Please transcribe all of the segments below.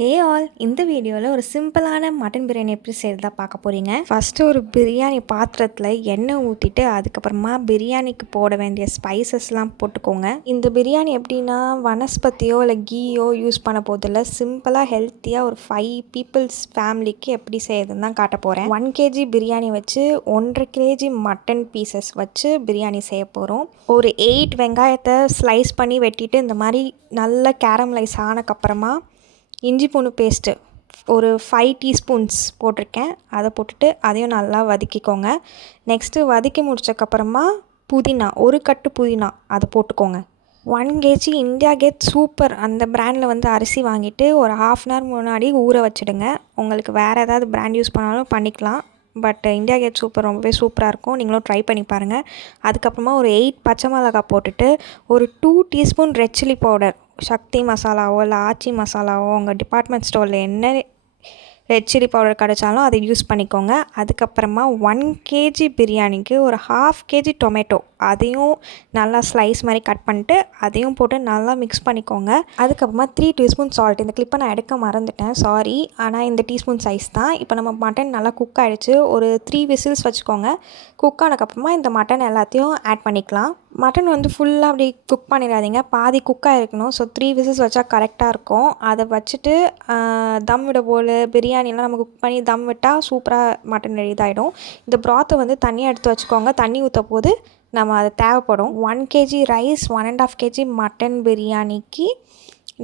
Hey all, இந்த வீடியோவில் ஒரு சிம்பிளான மட்டன் பிரியாணி எப்படி செய்கிறதா பார்க்க போகிறீங்க. ஃபஸ்ட்டு ஒரு பிரியாணி பாத்திரத்தில் எண்ணெய் ஊற்றிட்டு அதுக்கப்புறமா பிரியாணிக்கு போட வேண்டிய ஸ்பைசஸ்லாம் போட்டுக்கோங்க. இந்த பிரியாணி எப்படின்னா வனஸ்பதியோ இல்லை கீயோ யூஸ் பண்ண போதில்லை, சிம்பிளாக ஹெல்த்தியாக ஒரு 5 பீப்புள்ஸ் ஃபேமிலிக்கு எப்படி செய்யறதுன்னு தான் காட்ட போகிறேன். 1 kg பிரியாணி வச்சு 1.5 kg மட்டன் பீசஸ் வச்சு பிரியாணி செய்ய போகிறோம். ஒரு 8 வெங்காயத்தை ஸ்லைஸ் பண்ணி வெட்டிட்டு இந்த மாதிரி நல்லா கேரமலைஸ் ஆனதுக்கப்புறமா இஞ்சி பூண்டு பேஸ்ட்டு ஒரு 5 டீஸ்பூன்ஸ் போட்டிருக்கேன். அதை போட்டுட்டு அதையும் நல்லா வதக்கிக்கோங்க. நெக்ஸ்ட்டு வதக்கி முடிச்சக்கப்புறமா புதினா, ஒரு கட்டு புதினா அதை போட்டுக்கோங்க. 1 kg இந்தியா கேட் சூப்பர் அந்த பிராண்டில் வந்து அரிசி வாங்கிட்டு ஒரு 1/2 அன் ஹவர் முன்னாடி ஊற வச்சுடுங்க. உங்களுக்கு வேறு ஏதாவது பிராண்ட் யூஸ் பண்ணாலும் பண்ணிக்கலாம். பட் இந்தியா கேட் சூப்பர் ரொம்பவே சூப்பராக இருக்கும், நீங்களும் ட்ரை பண்ணி பாருங்கள். அதுக்கப்புறமா ஒரு 8 பச்சை மிளகாய் போட்டுட்டு ஒரு 2 டீஸ்பூன் ரெட் சில்லி பவுடர், சக்தி மசாலாவோ இல்லை ஆச்சி மசாலாவோ உங்கள் டிபார்ட்மெண்ட் ஸ்டோரில் என்ன ரெட் சில்லி பவுடர் கிடைச்சாலும் அதை யூஸ் பண்ணிக்கோங்க. அதுக்கப்புறமா 1 kg பிரியாணிக்கு ஒரு 1/2 kg டொமேட்டோ, அதையும் நல்லா ஸ்லைஸ் மாதிரி கட் பண்ணிட்டு அதையும் போட்டு நல்லா மிக்ஸ் பண்ணிக்கோங்க. அதுக்கப்புறமா 3 டீஸ்பூன் சால்ட். இந்த கிளிப்பை நான் எடுக்க மறந்துட்டேன், சாரி. ஆனால் இந்த டீஸ்பூன் சைஸ் தான். இப்போ நம்ம மட்டன் நல்லா குக் ஆகிடுச்சு. ஒரு 3 விசில்ஸ் வச்சுக்கோங்க. குக் ஆனதுக்கப்புறமா இந்த மட்டன் எல்லாத்தையும் ஆட் பண்ணிக்கலாம். மட்டன் வந்து ஃபுல்லாக அப்படி குக் பண்ணிடாதீங்க, பாதி குக்காக இருக்கணும். ஸோ 3 விசில்ஸ் வச்சா கரெக்டாக இருக்கும். அதை வச்சுட்டு தம் விட போல் பிரியாணிலாம் நம்ம குக் பண்ணி தம் விட்டால் சூப்பராக மட்டன் இதாகிடும். இந்த ப்ராத்தை வந்து தண்ணியாக எடுத்து வச்சுக்கோங்க. தண்ணி ஊற்ற போது நம்ம அது தேவைப்படும். 1 kg ரைஸ், 1.5 kg மட்டன் பிரியாணிக்கு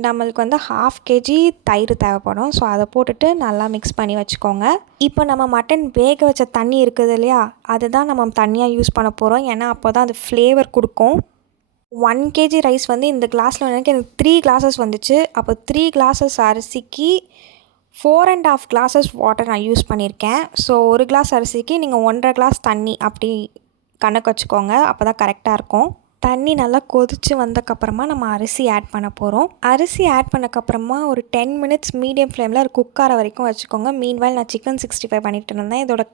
நம்மளுக்கு வந்து 1/2 kg தயிர் தேவைப்படும். ஸோ அதை போட்டுட்டு நல்லா மிக்ஸ் பண்ணி வச்சுக்கோங்க. இப்போ நம்ம மட்டன் வேக வச்ச தண்ணி இருக்குது இல்லையா, அதுதான் நம்ம தண்ணியாக யூஸ் பண்ண போகிறோம். ஏன்னா அப்போ தான் அது ஃப்ளேவர் கொடுக்கும். 1 kg ரைஸ் வந்து இந்த கிளாஸில் எனக்கு 3 கிளாஸஸ் வந்துச்சு. அப்போ 3 கிளாஸஸ் அரிசிக்கு 4.5 கிளாஸஸ் வாட்டர் நான் யூஸ் பண்ணியிருக்கேன். ஸோ ஒரு கிளாஸ் அரிசிக்கு நீங்கள் 1.5 கிளாஸ் தண்ணி அப்படி கணக்கு வச்சுக்கோங்க, அப்போ தான் கரெக்டாக இருக்கும். தண்ணி நல்லா கொதித்து வந்தக்கப்புறமா நம்ம அரிசி ஆட் பண்ண போகிறோம். அரிசி ஆட் பண்ணக்கப்புறமா ஒரு 10 மினிட்ஸ் மீடியம் ஃப்ளேமில் குக் ஆகிற வரைக்கும் வச்சுக்கோங்க. மீன்வைல் நான் சிக்கன் 65 பண்ணிட்டு இருந்தேன். இதோட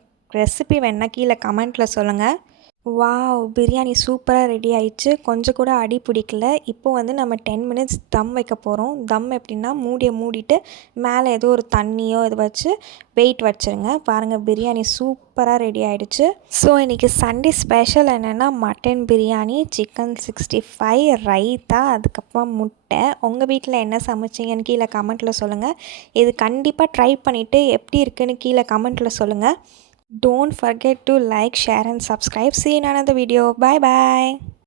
ரெசிபி வேணா கீழே கமெண்ட்டில் சொல்லுங்கள். வாவ், பிரியாணி சூப்பராக ரெடி ஆயிடுச்சு. கொஞ்சம் கூட அடி பிடிக்கல. இப்போது வந்து நம்ம 10 மினிட்ஸ் தம் வைக்க போகிறோம். தம் எப்படின்னா மூடியை மூடிட்டு மேலே ஏதோ ஒரு தண்ணியோ இது வச்சு வெயிட் வச்சுருங்க. பாருங்கள், பிரியாணி சூப்பராக ரெடி ஆகிடுச்சு. ஸோ இன்றைக்கி சண்டே ஸ்பெஷல் என்னென்னா மட்டன் பிரியாணி, சிக்கன் 65, ரைத்தா, அதுக்கப்புறம் முட்டை. உங்கள் வீட்டில் என்ன சமைச்சிங்கன்னு கீழே கமெண்ட்டில் சொல்லுங்கள். இது கண்டிப்பாக ட்ரை பண்ணிவிட்டு எப்படி இருக்குன்னு கீழே கமெண்ட்டில் சொல்லுங்கள். Don't forget to like, share and subscribe. See you in another video. Bye bye.